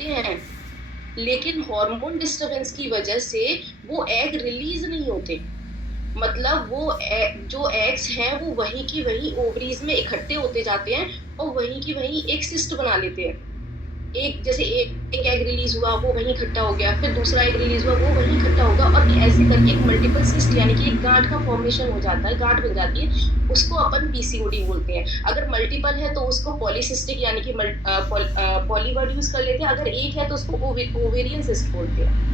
होते हैं, लेकिन हार्मोन डिस्टरबेंस की वजह से वो एग रिलीज नहीं होते। मतलब वो जो एग्स हैं वो वहीं की वहीं ओवरीज में इकट्ठे होते जाते हैं और वहीं की वहीं एक सिस्ट बना लेते हैं। एक जैसे एक एग रिलीज हुआ वो वहीं इकट्ठा हो गया, फिर दूसरा एग रिलीज हुआ वो वहीं इकट्ठा होगा, और ऐसे करके एक मल्टीपल सिस्ट यानी कि एक गांठ का फॉर्मेशन हो जाता है, गांठ बन जाती है। उसको अपन पीसीओडी बोलते हैं। अगर मल्टीपल है तो उसको पॉलीसिस्टिक यानी कि पॉली वर्ड यूज कर लेते हैं। अगर एक है तो उसको ओवेरियन सिस्ट बोलते हैं।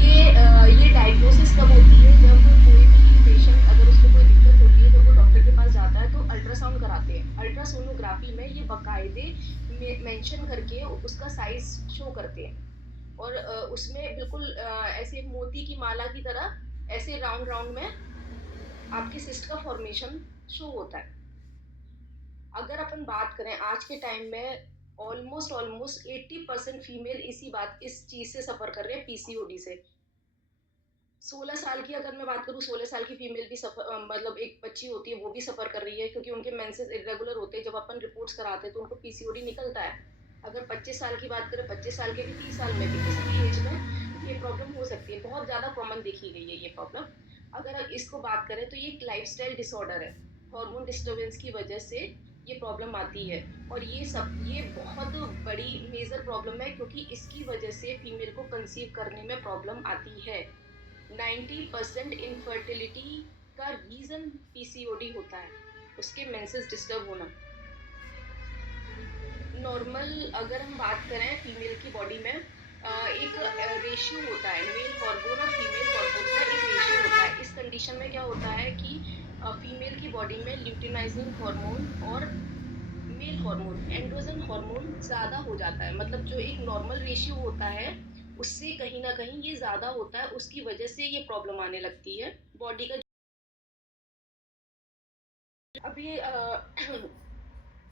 ये डायग्नोसिस कब होती है? जब कोई भी पेशेंट, अगर उसको कोई दिक्कत होती है, जब वो डॉक्टर के पास जाता है तो अल्ट्रासाउंड कराते हैं। अल्ट्रासोनोग्राफी में ये बकायदे मेंशन करके उसका साइज शो करते हैं, और उसमें बिल्कुल ऐसे मोती की माला की तरह ऐसे राउंड राउंड में आपके सिस्ट का फॉर्मेशन शो होता है। अगर अपन बात करें आज के टाइम में, ऑलमोस्ट ऑलमोस्ट 80% फीमेल इस चीज से सफर कर रहे हैं, पीसीओडी से। 16 साल की अगर मैं बात करूँ, 16 साल की फीमेल भी मतलब एक बच्ची होती है वो भी सफर कर रही है, क्योंकि उनके मेंसेस इरेगुलर होते हैं। जब अपन रिपोर्ट्स कराते हैं तो उनको पीसीओडी निकलता है। अगर 25 साल की बात करें, 25 साल के भी, 30 साल में भी, किसी भी एज में ये प्रॉब्लम हो सकती है। बहुत ज्यादा कॉमन देखी गई है ये प्रॉब्लम। अगर इसको बात करें तो ये एक लाइफस्टाइल डिसऑर्डर है। हार्मोन डिस्टरबेंस की वजह से ये प्रॉब्लम आती है, और ये बहुत बड़ी मेजर प्रॉब्लम है, क्योंकि इसकी वजह से फीमेल को कंसीव करने में प्रॉब्लम आती है। 90% इनफर्टिलिटी का रीजन पीसीओडी होता है, उसके मेंसेस डिस्टर्ब होना। नॉर्मल अगर हम बात करें फीमेल की बॉडी में, एक रेशियो होता है, मेल हार्मोन और फीमेल हार्मोन का एक रेशियो होता है। इस कंडीशन में क्या होता है कि फीमेल की बॉडी में ल्यूटिनाइजिंग हार्मोन और मेल हार्मोन, एंड्रोजन हार्मोन ज्यादा हो जाता है। मतलब जो एक नॉर्मल रेशियो होता है उससे कहीं ना कहीं ये ज्यादा होता है, उसकी वजह से ये प्रॉब्लम आने लगती है बॉडी का। अब ये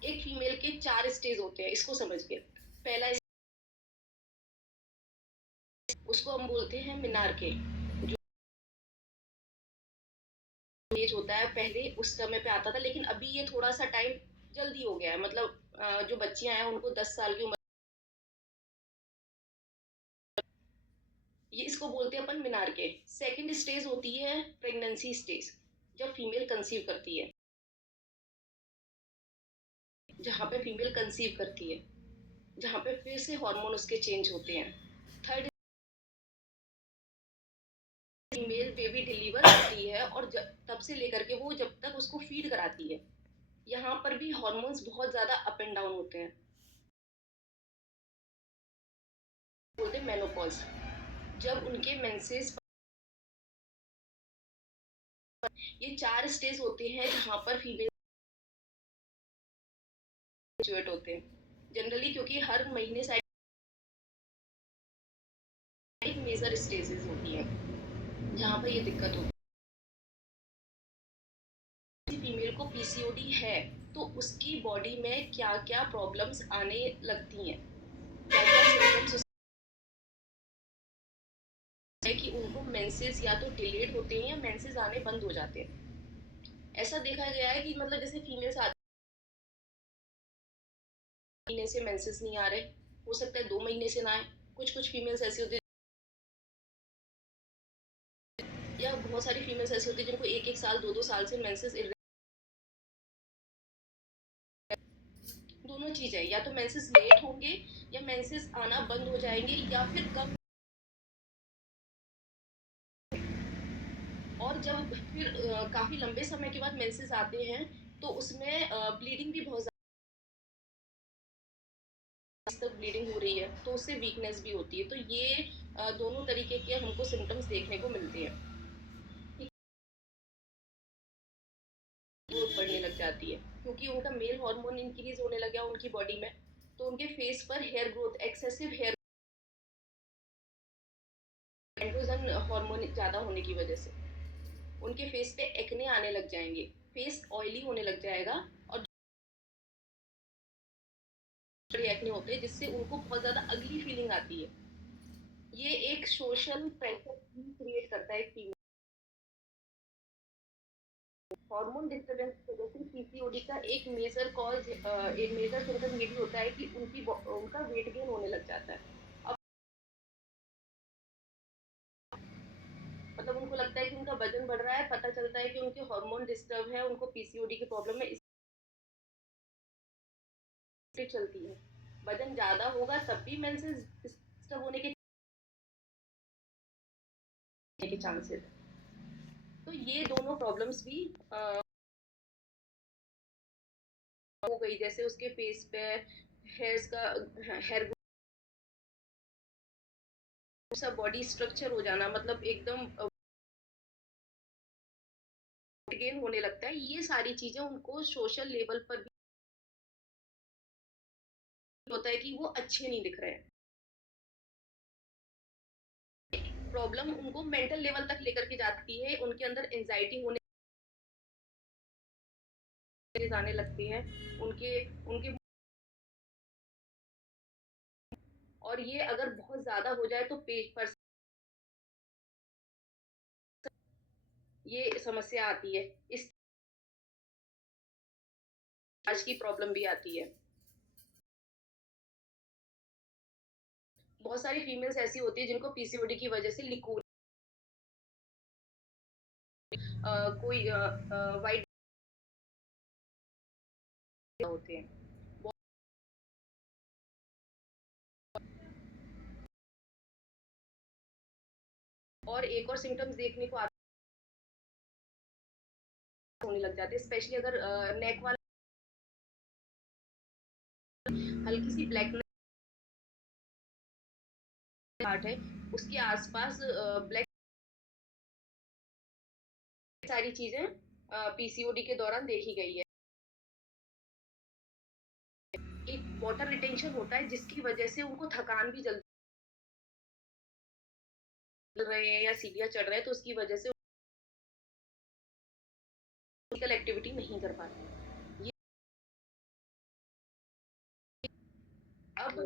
एक फीमेल के 4 स्टेज होते हैं, इसको समझिए। पहला उसको हम बोलते हैं मिनार के। जो एज होता है पहले उस समय पे आता था, लेकिन अभी ये थोड़ा सा टाइम जल्दी हो गया है। मतलब जो बच्चियां हैं उनको 10 साल की उम्र, ये इसको बोलते हैं अपन मिनार के। सेकंड स्टेज होती है प्रेगनेंसी स्टेज, जब फीमेल कंसीव करती है, जहाँ पे फीमेल कंसीव करती है, जहाँ पे फिर से हार्मोन उसके चेंज होते हैं। थर्ड, फीमेल बेबी डिलीवर होती है, और तब से लेकर के वो जब तक उसको फीड कराती है, यहाँ पर भी हार्मोन्स बहुत ज्यादा अप एंड डाउन होते हैं। बोलते हैं मेनोपॉज। जब उनके मेंसेस, ये 4 स्टेज होते हैं जहाँ पर फीमेल फ्लक्चुएट होते हैं जनरली, क्योंकि हर महीने एक मेजर स्टेजेस होती है जहाँ पर ये दिक्कत होती है। फीमेल को पीसीओडी है तो उसकी बॉडी में क्या क्या प्रॉब्लम्स आने लगती हैं, क्या क्या सिम्टम्स है कि उनको मेंसेस या तो डिलेड होते हैं या मेंसेस आने बंद हो जाते हैं। ऐसा देखा गया है कि मतलब जैसे फीमेल्स आते महीने से मेंसेस नहीं आ रहे, हो सकता है 2 महीने से ना आए। कुछ कुछ फीमेल्स ऐसी होती है, या बहुत सारी फीमेल्स ऐसी होती है जिनको एक एक साल, 2 2 साल से मेंसेस। दोनों चीज है, या तो मेंसेस लेट होंगे या मेंसेस आना बंद हो जाएंगे या फिर कम। और जब फिर काफी लंबे समय के बाद मेंसेस आते हैं तो उसमें ब्लीडिंग भी बहुत तक ब्लीडिंग हो रही है, तो उससे वीकनेस भी होती है। तो ये दोनों तरीके के हमको सिम्टम्स देखने को मिलते हैं। ग्रोथ बढ़ने लग जाती है क्योंकि उनका मेल हार्मोन इंक्रीज होने लगा उनकी बॉडी में, तो उनके फेस पर hair growth, excessive hair, androgen hormone ज्यादा होने की वजह से उनके फेस पे एक्ने आने लग जाएंगे, फेस ऑयली होने लग जाएगा, और एक्ने होते हैं जिससे उनको बहुत ज्यादा अगली फीलिंग आती है। ये एक सोशल प्रेशर क्रिएट करता है फीमेल। हार्मोन डिस्टरबेंस की वजह से पीसीओडी का एक मेजर कॉज, एक मेजर सिम्टम ये भी होता है कि उनका वेट गेन होने लग जाता है। लगता है कि उनका वजन बढ़ रहा है, पता चलता है कि उनके हार्मोन डिस्टर्ब है, उनको पीसीओडी की प्रॉब्लम है, इससे चलती है। वजन ज्यादा होगा तब भी मेंसेस डिस्टर्ब होने के चांसेस है। तो ये दोनों प्रॉब्लम्स भी हो गई, जैसे उसके फेस पे हेयर्स का हेयर सब बॉडी स्ट्रक्चर हो जाना, मतलब एकदम गेन होने लगता है। ये सारी चीजें उनको सोशल लेवल पर भी होता है कि वो अच्छे नहीं दिख रहे हैं। प्रॉब्लम उनको मेंटल लेवल तक लेकर के जाती है, उनके अंदर एंजाइटी होने आने लगती है, उनके उनके और ये अगर बहुत ज्यादा हो जाए तो पर ये समस्या आती है, इस आज की प्रॉब्लम भी आती है। बहुत सारी फीमेल्स ऐसी होती है जिनको पीसीओडी की वजह से लिकोर कोई वाइट होते हैं। और एक और सिम्टम्स देखने को आते होने लग जाते हैं, स्पेशली अगर नेक वाला हल्की सी ब्लैकनेस पार्ट है, उसके आसपास ब्लैक सारी चीजें पीसीओडी के दौरान देखी गई है। एक वाटर रिटेंशन होता है जिसकी वजह से उनको थकान भी जल्दी चल रहे हैं या सीढ़ियाँ चढ़ रहे हैं, तो उसकी वजह से फिजिकल एक्टिविटी नहीं कर पाते। ये अब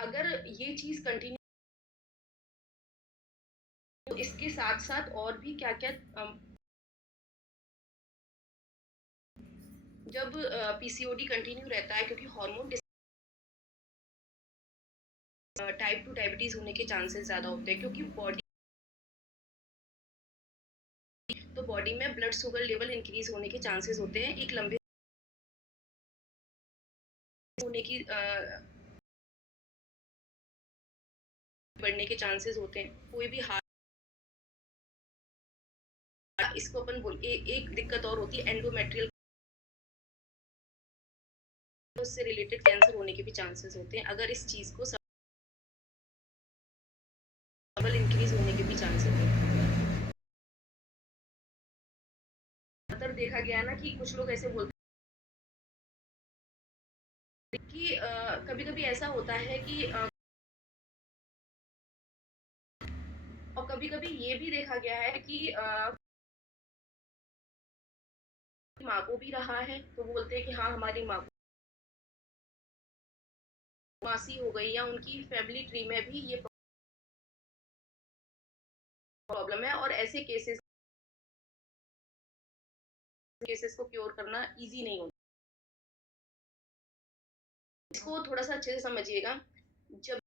अगर ये चीज कंटिन्यू, तो इसके साथ साथ और भी क्या क्या जब पीसीओडी कंटिन्यू रहता है, क्योंकि हार्मोन टाइप 2 डायबिटीज होने के चांसेस ज्यादा होते हैं, क्योंकि बॉडी में ब्लड शुगर लेवल इंक्रीज होने के चांसेस होते हैं, एक लंबे होने की बढ़ने के चांसेस होते हैं। कोई भी हार्ट, इसको अपन बोल एक दिक्कत और होती है एंडोमेट्रियल, उससे रिलेटेड कैंसर होने के भी चांसेस होते हैं, अगर इस चीज को लेवल इंक्रीज होने के भी चांसेस होते हैं। ज्यादातर देखा गया ना कि कुछ लोग ऐसे बोलते हैं कि कभी कभी ऐसा होता है कि और कभी कभी ये भी देखा गया है कि माँ को भी रहा है, तो बोलते हैं कि हाँ हमारी माँ को मासी हो गई, या उनकी फैमिली ट्री में भी ये प्रॉब्लम है। और ऐसे केसेस को क्योर करना इजी नहीं होता। इसको थोड़ा सा अच्छे से समझिएगा, जब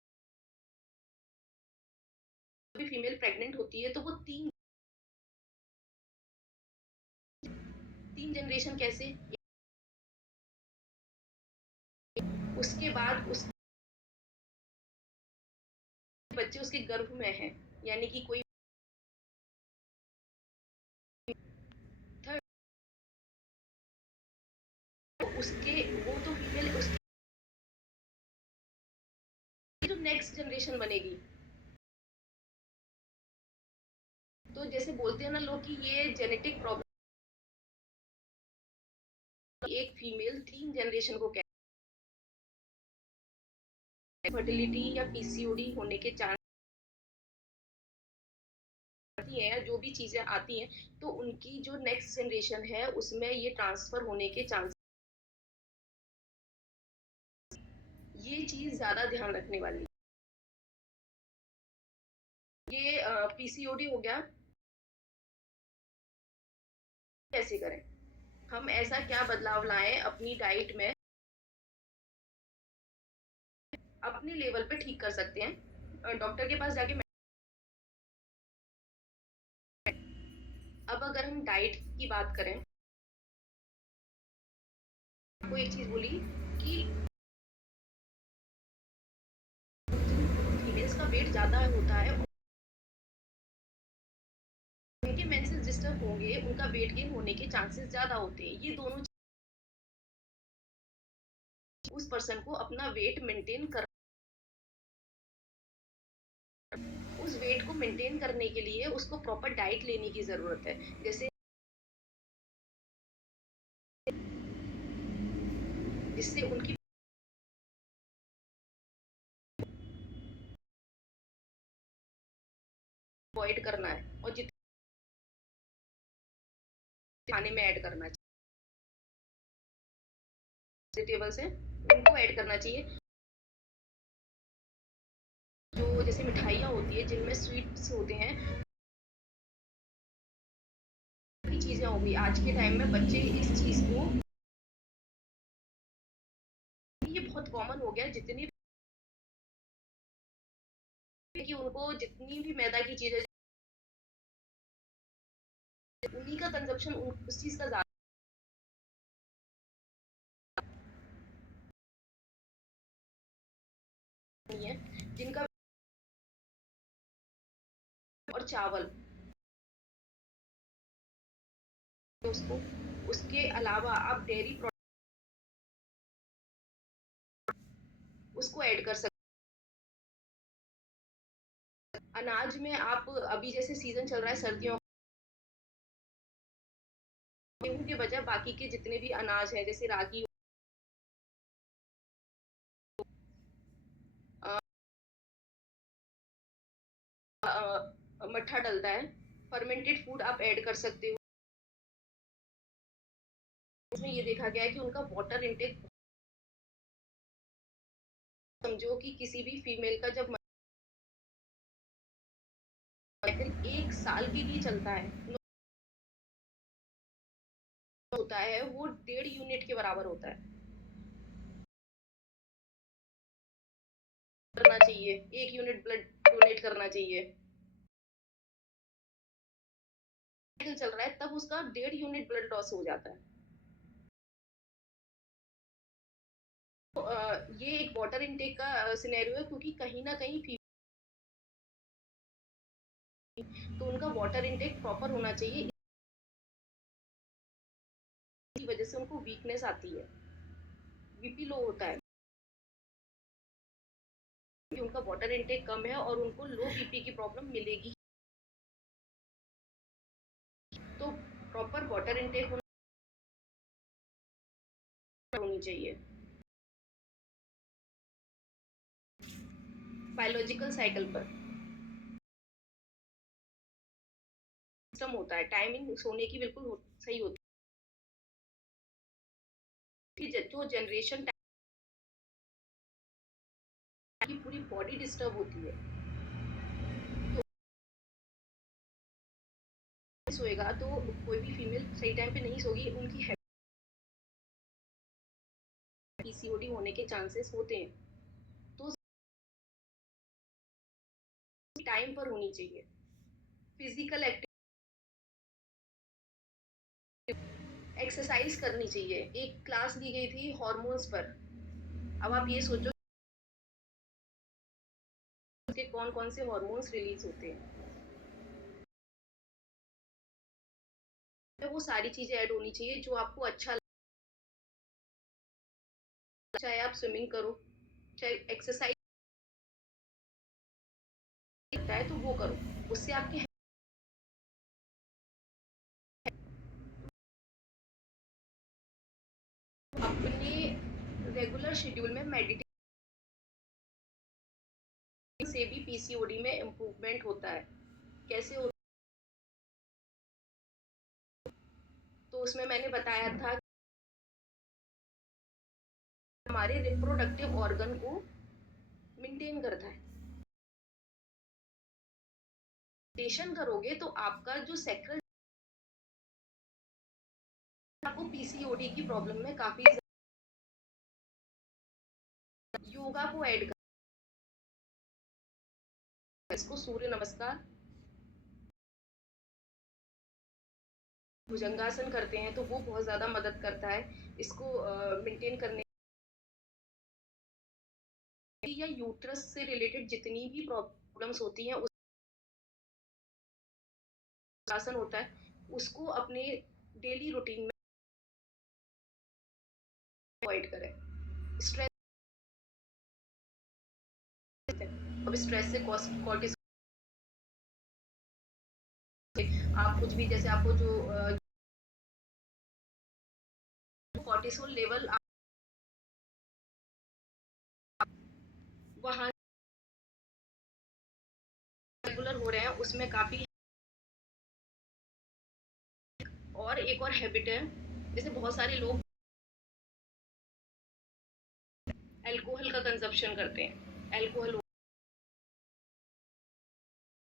भी फीमेल प्रेग्नेंट होती है तो वो तीन जनरेशन कैसे, उसके बाद उस बच्चे उसके गर्भ में है, यानी कि कोई थर्ड, उसके वो तो फीमेल उसकी जो नेक्स्ट जनरेशन बनेगी। तो जैसे बोलते हैं ना लोग कि ये जेनेटिक प्रॉब्लम, एक फीमेल 3 जनरेशन को फर्टिलिटी या पीसीओडी होने के चांस आती है, या जो भी चीजें आती हैं, तो उनकी जो नेक्स्ट जनरेशन है उसमें ये ट्रांसफर होने के चांस, ये चीज ज्यादा ध्यान रखने वाली। ये पीसीओडी हो गया, कैसे करें, हम ऐसा क्या बदलाव लाएं अपनी डाइट में, अपने लेवल पे ठीक कर सकते हैं। डॉक्टर के पास जाके अगर हम डाइट की बात करें, आपको एक चीज़ बोली कि फीमेल्स का वेट ज़्यादा होता है, उनके मेंसेस डिस्टर्ब होंगे, उनका वेट गेन होने के चांसेस ज़्यादा होते हैं। ये दोनों उस पर्सन को अपना वेट मेंटेन कर उस वेट को मेंटेन करने के लिए उसको प्रॉपर डाइट लेने की ज़रूरत है। जैसे जिससे उनकी अवॉइड करना है और जितने खाने में ऐड करना चाहिए, वेजिटेबल्स हैं, उनको ऐड करना चाहिए। जो जैसे मिठाइयाँ होती है जिनमें स्वीट्स होते हैं, ये चीज़ें हो गई। आज के टाइम में बच्चे इस चीज़ को ये बहुत कॉमन हो गया है, जितनी कि उनको जितनी भी मैदा की चीज़ें उन्हीं का कंजप्शन उस चीज़ का ज़्यादा नहीं है, जिनका और चावल तो उसके अलावा आप डेयरी उसको ऐड कर सकते। अनाज में आप अभी जैसे सीजन चल रहा है सर्दियों, गेहूं के बजाय बाकी के जितने भी अनाज है जैसे रागी, मट्ठा डलता है, फर्मेंटेड फूड आप ऐड कर सकते हो। इसमें ये देखा गया है कि उनका वाटर इनटेक, समझो कि किसी भी फीमेल का जब साइकिल 1 साल के लिए चलता है, होता है वो 1.5 यूनिट के बराबर होता है। करना चाहिए, 1 यूनिट ब्लड डोनेट करना चाहिए। चल रहा है तब उसका 1.5 यूनिट ब्लड लॉस हो जाता है। तो ये एक वाटर इनटेक का सिनेरियो है, क्योंकि कहीं ना कहीं तो उनका वाटर इनटेक प्रॉपर होना चाहिए। इसी वजह से उनको वीकनेस आती है, बीपी लो होता है, कि उनका वाटर इनटेक कम है और उनको लो बीपी की प्रॉब्लम मिलेगी। तो प्रॉपर वाटर इनटेक होनी चाहिए। बायोलॉजिकल साइकिल पर सिस्टम होता है, टाइमिंग सोने की बिल्कुल सही होती है। जो जनरेशन की पूरी बॉडी डिस्टर्ब होती है, तो सोएगा तो कोई भी फीमेल सही टाइम पे नहीं सोगी, उनकी पीसीओडी होने के चांसेस होते हैं। तो टाइम पर होनी चाहिए। फिजिकल एक्सरसाइज करनी चाहिए। एक क्लास दी गई थी हार्मोन्स पर। अब आप ये सोचो कि कौन कौन से हार्मोन्स रिलीज होते हैं, तो वो सारी चीजें ऐड होनी चाहिए जो आपको अच्छा लगता है। चाहे आप स्विमिंग करो, चाहे एक्सरसाइज लगता है तो वो करो, उससे आपके अपने रेगुलर शेड्यूल में मेडिटेशन से भी पीसीओडी में इम्प्रूवमेंट होता है। कैसे होता है? तो उसमें मैंने बताया था हमारे रिप्रोडक्टिव ऑर्गन को मेंटेन करता है। मेडिटेशन करोगे तो आपका जो सेक्रेट, आपको पीसीओडी की प्रॉब्लम में काफी योगा को ऐड कर, इसको सूर्य नमस्कार भुजंगासन करते हैं तो वो बहुत ज़्यादा मदद करता है इसको मेंटेन करने या यूट्रस से रिलेटेड जितनी भी प्रॉब्लम्स होती हैं उस आसन होता है उसको अपने डेली रूटीन में अवॉइड करें। स्ट्रेस अब स्ट्रेस से कॉर्टिसोल आप कुछ भी जैसे आपको जो कॉर्टिसोल लेवल वहाँ रेगुलर हो रहे हैं उसमें काफ़ी। और एक और हैबिट है जैसे बहुत सारे लोग अल्कोहल का कंजप्शन करते हैं, अल्कोहल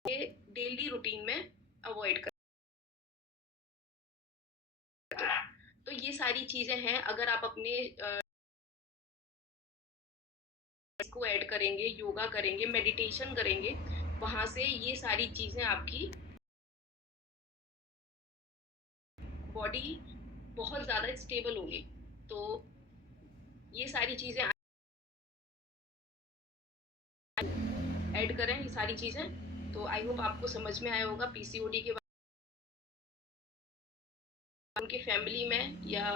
डेली रूटीन में अवॉइड कर। तो ये सारी चीजें हैं अगर आप अपने को ऐड करेंगे, योगा करेंगे, मेडिटेशन करेंगे, वहां से ये सारी चीजें आपकी बॉडी बहुत ज्यादा स्टेबल होगी। तो ये सारी चीजें ऐड करें, ये सारी चीजें। तो आई होप आपको समझ में आया होगा पीसीओडी के बारे में, उनकी फैमिली में या